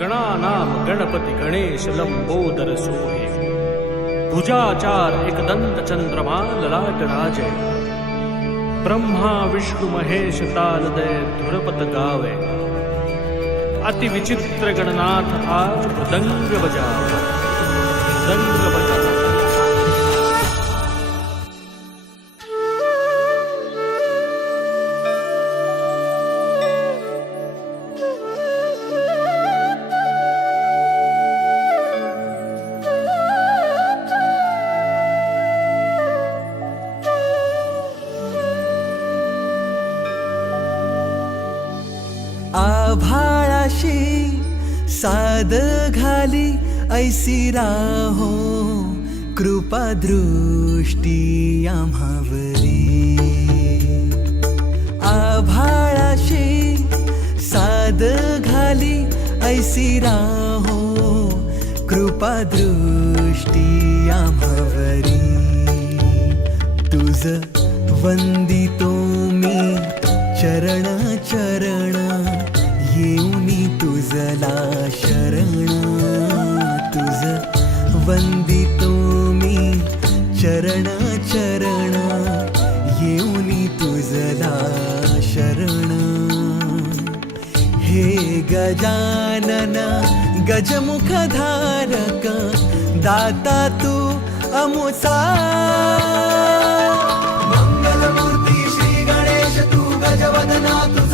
गणानाम गणपती गणेश लंबोदर सोहे भुजाचार एकदंत चंद्रमा ललाट राजे ब्रह्मा विष्णु महेश तालदय धुरपत गावे अति विचित्र गणनाथ आज मृदंग बजावे मृदंग बजावे। आभाळाशी साद घाली ऐसी राहो कृपा दृष्टी आम्हावरी। आभाळाशी साद घाली ऐसी राहो कृपा दृष्टी आम्हावरी। तुझ वंदितो मी चरण चरण येऊनी तुझला शरण। तुझ वंदितो मी चरण चरण येऊनी तुझला शरण। हे गजानन गजमुख धारक दाता तू अमुसा। मंगलमूर्ती श्री गणेश तू गजवदना तू